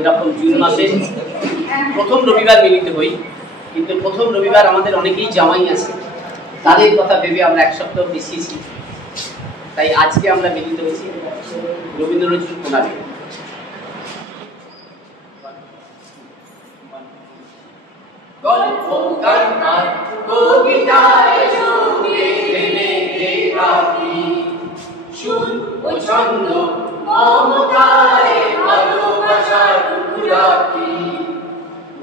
এরকম জুন মাসে প্রথম রবিবার মিলিত হই, কিন্তু প্রথম রবিবার আমাদের অনেকেই জামাই আছে, তাদের কথা ভেবে আমরা এক সপ্তাহ পিছিয়েছি। তাই আজকে আমরা মিলিত হয়েছি রবীন্দ্র নজরুল প্রণালী। গল্প গান আর কবিতায় সঙ্গে বেঁধে রাখি, সুর ও ছন্দ মমতায় ভালোবাসার রাখি।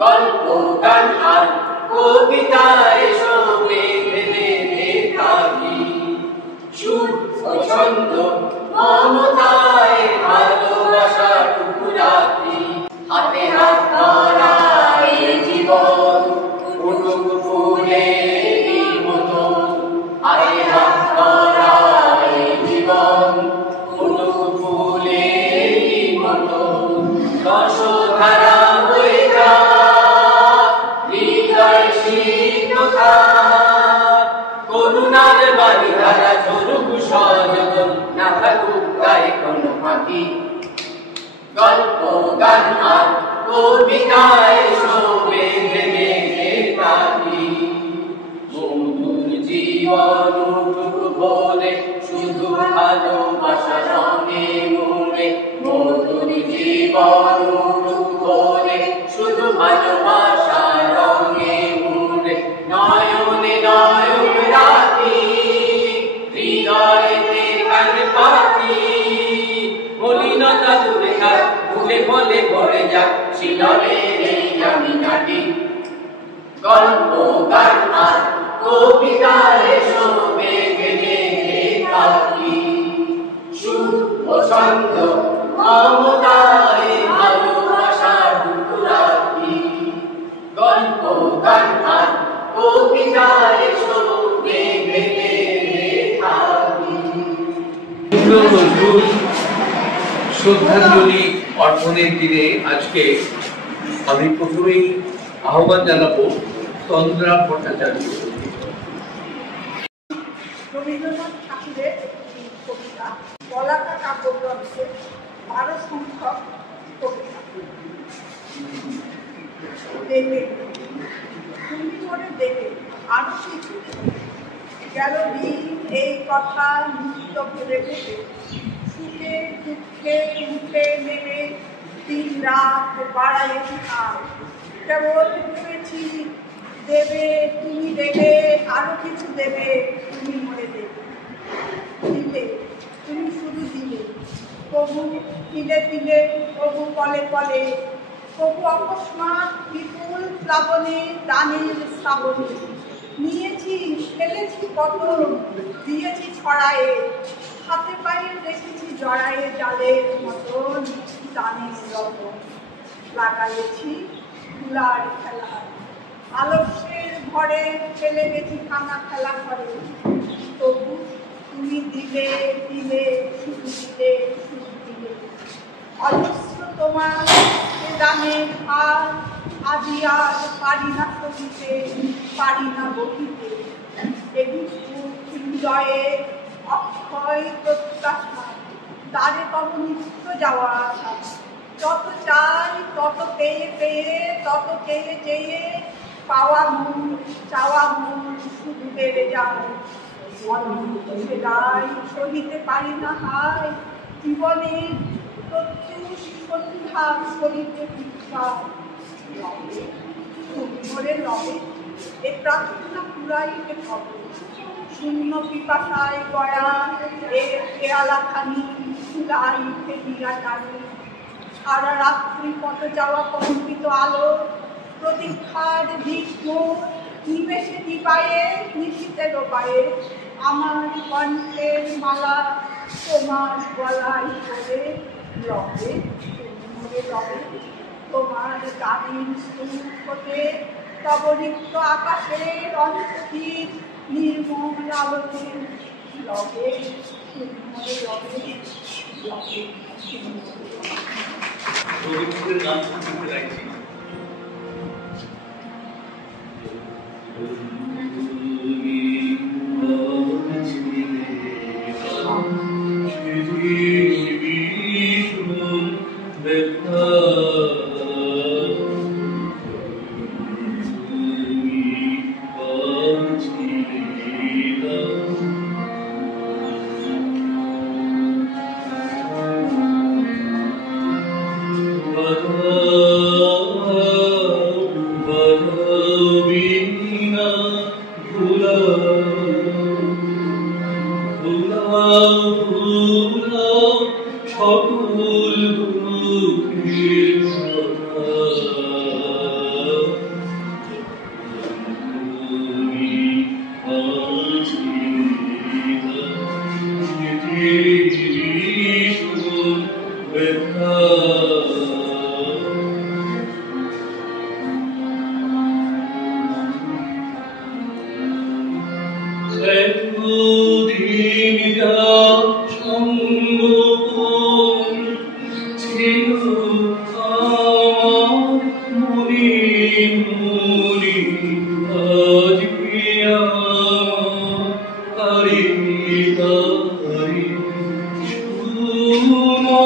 গল্প গান আর কবিতায় সঙ্গে বেঁধে রাখি, সুর ও ছন্দ মমতায় ভালোবাসার রাখি। হাতে হাত ধরায় জীবন ফুটুক ফুলেরই মতো, হাতে হাত ধরায় জীবন ফুটুক ফুলেরই মতো। রসধারা হয়ে যা হৃদয় শীততা, করুণার বাড়ি ধারা ঝরুক সযতন, না থাকুক গায়ে কোনো ফাঁকি। গল্প গান আর কবিতায় শোভে বেঁধে থাকি, মধুর জীবন উঠুক ভোরে শুধু ভালোবাসা রঙে মোড়ে। মধুর জীবন উঠুক ভোরে শুধু ভালোবাসা রঙে মোড়ে। নয়নে নয়ন রাখি, হৃদয়েতে কান পাতি, মলিনতা দূরে থাক, ফুলে ফলে ভরে যাক শিলনের এই আমি নাটি। গল্প গান আর কবিতায় শোভে বেঁধে থাকি, সুর ও ছন্দ মমতায় ভালোবাসার রাখি। গল্প গান আর কবিতায় শোভে বেঁধে থাকি। শ্রদ্ধাঞ্জলি অর্পণের দিনে আজকে আমি প্রথমেই আহ্বান জানাবো তন্দ্রা ভট্টাচার্য। রবীন্দ্রনাথ ঠাকুরের কবিতা বলাকা কাব্যগ্রন্থে 12 সংখ্যক কবিতা। দেবে তুমি ধরে দেবে আরো কিছু গেল দিন এই কথা নিত্য ভেবে ভেবে, সুখে দুঃখে উঠে নেমে দিন রাত বাড়াইছি আর। কেবল ভেবেছি দেবে তুমি দেবে আরো কিছু দেবে, তুমি মরে দেবে দিলে তুমি শুধু দিলে। প্রভু তিলে তিলে প্রভু কলে কলে, প্রভু অকস্মাৎ বিপুল প্লাবনে দানের শ্রাবণে। নিয়েছি ফেলেছি কত দিয়েছি ছড়ায়ে, হাতে পায়ে রেখেছি জড়ায়ে জালের মতন দানের রতন। লাগাইছি ফুলার খেলায় আলস্যের ঘরে, ফেলে গেছি ভাঙা খেলা ঘরে। তবু তুমি দিলে দিলে শুধু দিলে শুধু দিলে। অজস্র তোমার দানের হার, আজি আর পারি না সহিতে পারি না বহিতে। হৃদয়ে অক্ষয় প্রত্যাশা, দ্বারে তব নিত্য যাওয়া আসা। যত চাই তত পেয়ে পেয়ে, তত চেয়ে চেয়ে পাওয়া মন চাওয়া মন শুধু বেড়ে যায়। সেটাই সহিতে পারি না হায়, জীবনের প্রত্যুষ সন্ধ্যা করিতে ভিক্ষা। ধরে লবে এ প্রার্থনা পুরাইতে হবে, শূন্য পিপাসায় গয়া এর পেয়ালাখানি ফুলাই ফেলিয়া টানি। সারা রাত্রি পথ যাওয়া কম্পিত আলো, প্রতীক্ষার ভীষ্ম নিমেষে দিবায়ে নিশীতের পায়ে। আমার কণ্ঠের মালা তোমার গলায় পড়ে লবে মরে লবে। তোমার গাড়ির সুর হতে তব রিক্ত আকাশের অন্তহীন নির্মল আলোকে লবে মরে লবে লবে। রবীন্দ্রের গান শুনতে গাইছি। Vision, এতদিন যা সঙ্গপন ছিল আমার মনে মনে, আজ প্রিয়া তারি তারি শুনো।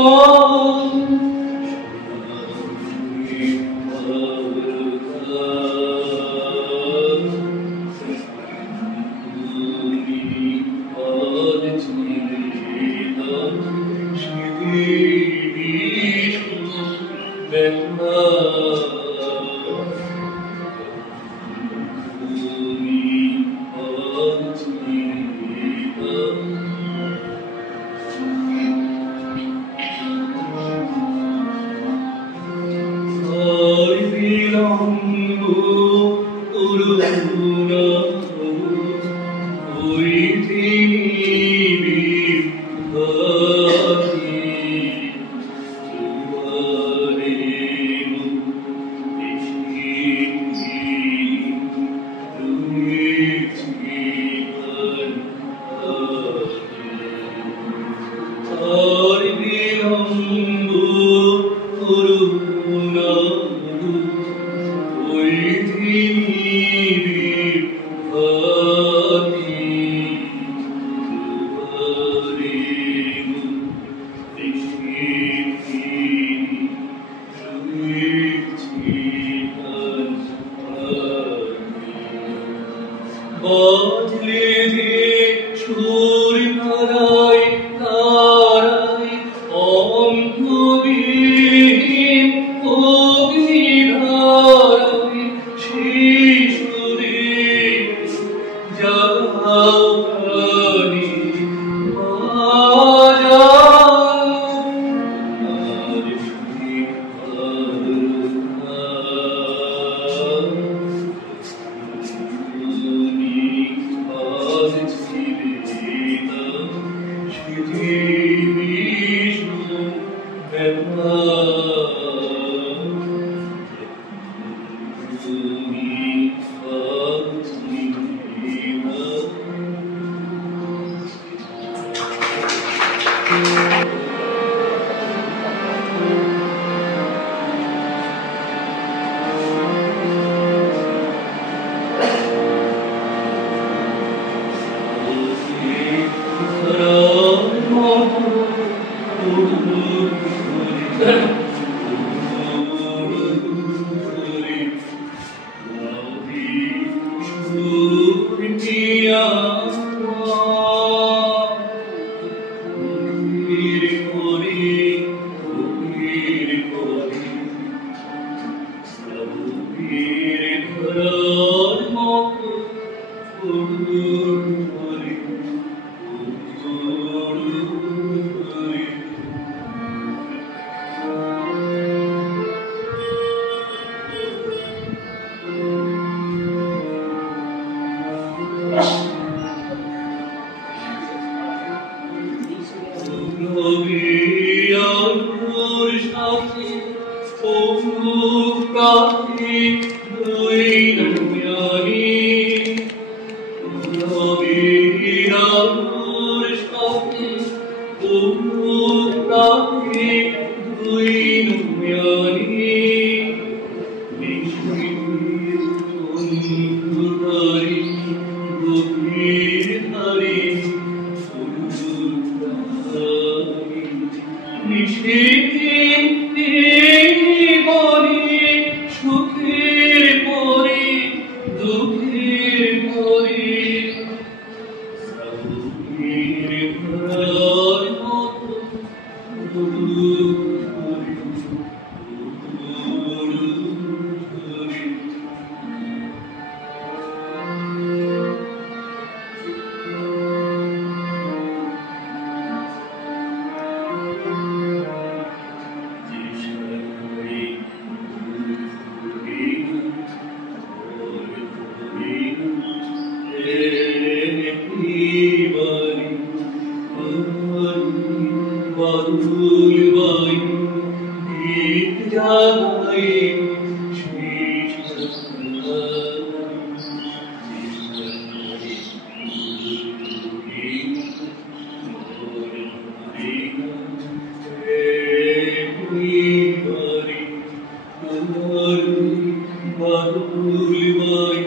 ভুলবাই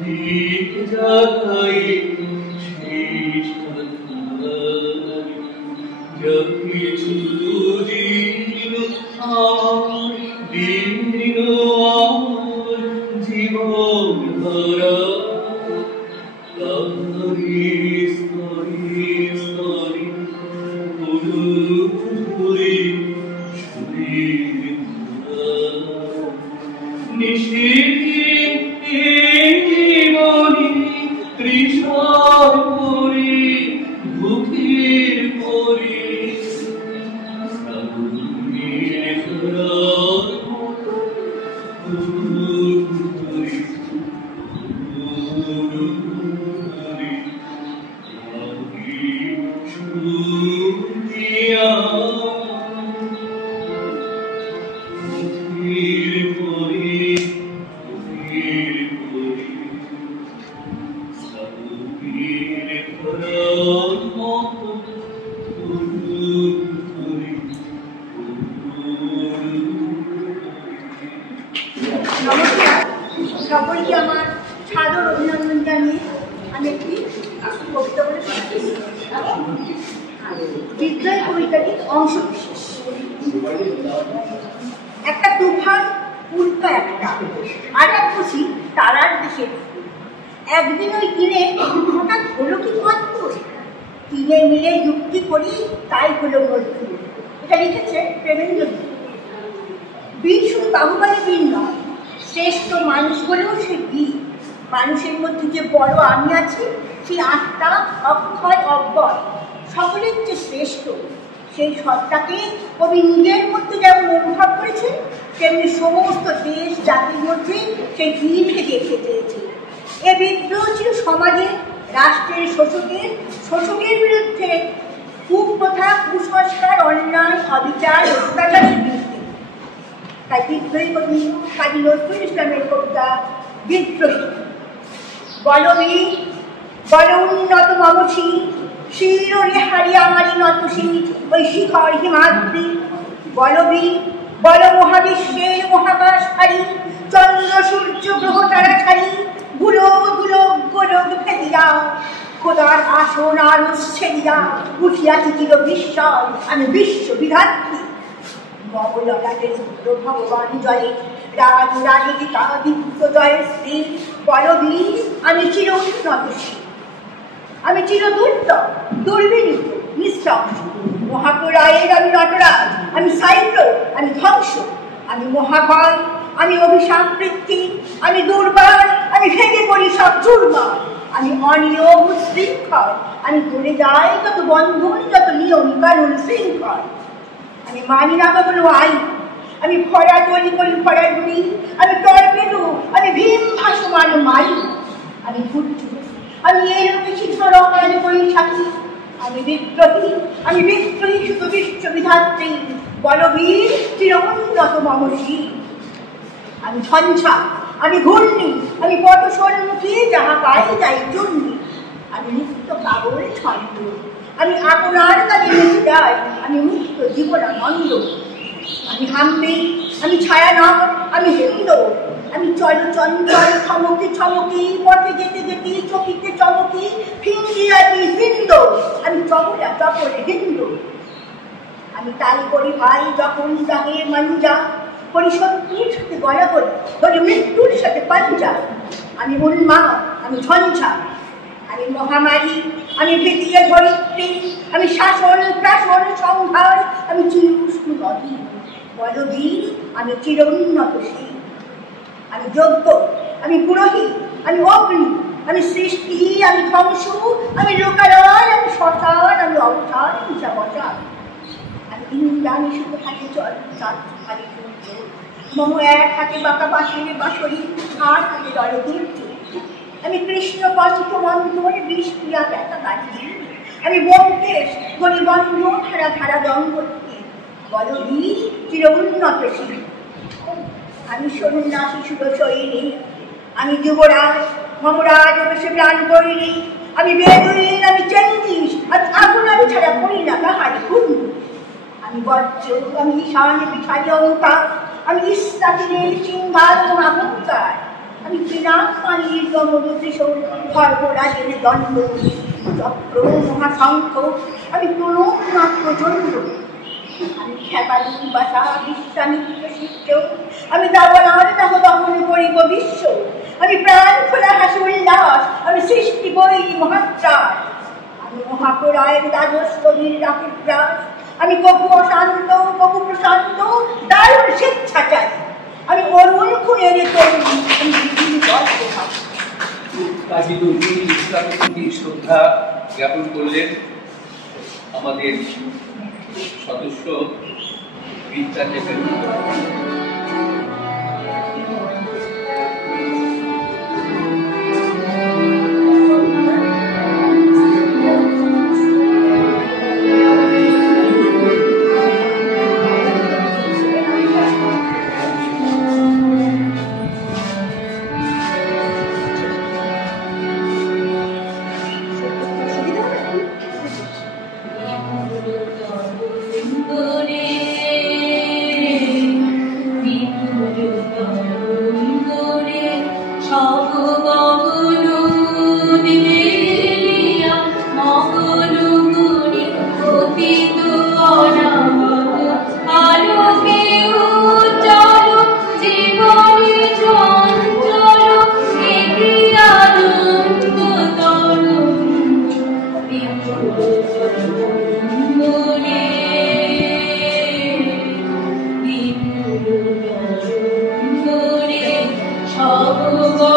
দিক যাই শেষ যা কিছু দিন আমার দিন আমার জীবন ধারা তাহারি স্তরে স্তরে ধরে শরীর নিশিমণি তৃষার পরে দুঃখের পরে শ্রাবণের ধারার মতো সকলকে আমার সাদর অভিনন্দন জানিয়ে আমি একটি কবিতা বলে বিদ্রোহী কবিতাটির অংশ বিশেষ। একটা তুফান উল্কা একটা আর এক খুশি তারার দিকে একদিন ওই দিনে হঠাৎ হলো কি মাত্র তিনে মিলে যুক্তি করি তাই হলো মৃত্যু। এটা লিখেছে প্রেমেন্দ্র। বীর শুধু বাহুবালে বীর নয়, শ্রেষ্ঠ মানুষ বলেও সে বীর। মানুষের মধ্যে যে বড় আমি আছি, সেই আত্মা অক্ষয় অব্যয় সকলের যে শ্রেষ্ঠ, সেই সত্তাকে কবি নিজের মধ্যে যেমন অনুভব করেছেন, তেমনি সমস্ত দেশ জাতির মধ্যে সেই বীরকে দেখতে চেয়েছে। এ বিদ্রোহ ছিল সমাজের, রাষ্ট্রের, শোষকের বিরুদ্ধে, কুপ্রথা, কুসংস্কার, অন্যায়, অবিচার, অত্যাচারের বিরুদ্ধে। তাই বিদ্রোহী কবি কাজী নজরুল ইসলামের কবিতা বিদ্রোহী। বলবীর বল উন্নত মমসী শিরোরে হারি আমারই নতসী ওই শিখর হিমাদ্রি। বলবীর বল মহাবিশ্বের মহাকাশ হারি চন্দ্র সূর্য গ্রহ তারা ছাড়ি গুলোব গুলোব গোলক ফেলিয়া খোদার আসন আর ছেড়িয়া উঠিয়াছি চির বিস্ময় আমি বিশ্ব বিধাত্রী। মঙ্গলকাটের পুত্র ভগবান জয়ে রাজ রাজীবিকা দীপ্ত জয়ের স্ত্রী বলবীর আমি চির উন্নতশীল, আমি চির দুর্বিনীত নিঃশংস। মহাপ্রলয়ের আমি নটরাজ, আমি সাইক্ল, আমি ধ্বংস, আমি মহাকাল, আমি অভিশাপ বৃত্তি, আমি দুর্বার, আমি ভেঙে পড়ি সব চুরমার, আমি অনিয়ম শৃঙ্খল, আমি করে যাই যত বন্ধন, যত নিয়ম কানুন শৃঙ্খল। আমি মানি না কখনো আইন, আমি ভরা তৈরি করি ভরা গুলি, আমি টর্পেডো, আমি ভীম ভাসমান মারি, আমি ঘুরছি, আমি এই লোকে শিখর রকাজ করি সাথী। আমি বিদ্রোহী শুধু বিশ্ববিধাত্রী বলবীর চির উন্নত মমসী। আমি ঝঞ্ঝা, আমি ঘূর্ণি, আমি পথ সন্মুখী যাহা পাই যাই চূর্ণি। আমি নিত্য কাবল ছন্দ, আমি আপনার কাছে বেঁচে যাই, আমি মুক্ত জীবনানন্দ। আমি হাম্পি, আমি ছায়ানট, আমি হিন্দু, আমি চলচঞ্চল ছমকি ছমকি পথে যেতে যেতে চকিতে চমকি ফিঙ্গিয়াতি হিন্দু, আমি চপলা চপলে হিন্দু। আমি তাই করি ভাই যখন যাকে মঞ্জা করি শত্রুর সাথে গলাগলি, করি মৃত্যুর সাথে পাঞ্জা। আমি উন্মাদ, আমি ঝঞ্ঝা, আমি মহামারী, আমি ভীতিয়ে ধরিত্রী, আমি শাসন প্রাসন সংহার, আমি চির উষ্ণ নদী বলবীর, আমি চির উন্নতশীল। আমি যজ্ঞ, আমি পুরোহিত, আমি অগ্নি, আমি সৃষ্টি, আমি ধ্বংস, আমি লোকালয়, আমি শ্মশান, আমি অবসান, আমি বসান। আমি ইন্দ্রাণী শুধু হাতে জল হাতে সূর্য, মম এক হাতে বাঁকা বাঁশির বাঁশরি, আর হাতে দলে দুর্য। আমি কৃষ্ণ কচিত বন্ধন বিষ ক্রিয়া ব্যথা গাড়ি, আমি ব্যোমকেশ গলি বন্ধ ধারা ধারা জঙ্গলকে বলবীর চির উন্নতশীল। আমি সন্ন্যাসী শুধু শৈলী, আমি যুবরাজ মমরাজ অবশ্য প্রাণ করিনি। আমি বেদুইন, আমি চেঙ্গিস, আমি আগুন ছাড়া করি না তাহারি গুণ। আমি বজ্র, আমি ঈশান পিছারি অঙ্কার, আমি ইস্তাকিনের সিংহার মহাহংকার। নির্গম রুদ্রিশোর খর্গরাজের দণ্ড চক্র মহাশঙ্খ আমি প্রণব প্রচণ্ড আমি খ্যাপালি বাসা বিশ্বামিত্র শিষ্য আমি দাবনার দাহ দহন করিব বিশ্ব আমি প্রাণ খোলা হাসি উল্লাস আমি সৃষ্টি করি মহাত্রাস আমি মহাপ্রলয়ের দ্বাদশ কবির রাখির প্রাস আমি কবু অশান্ত কবু প্রশান্ত দারুণ স্বেচ্ছাচার আমি অরুণ খুনের তরুণ আমি বিভিন্ন গল্প ভাবি কাজী নজরুল ইসলামের প্রতি শ্রদ্ধা জ্ঞাপন করলেন আমাদের সদস্য বিদ্যা দেবেন। সব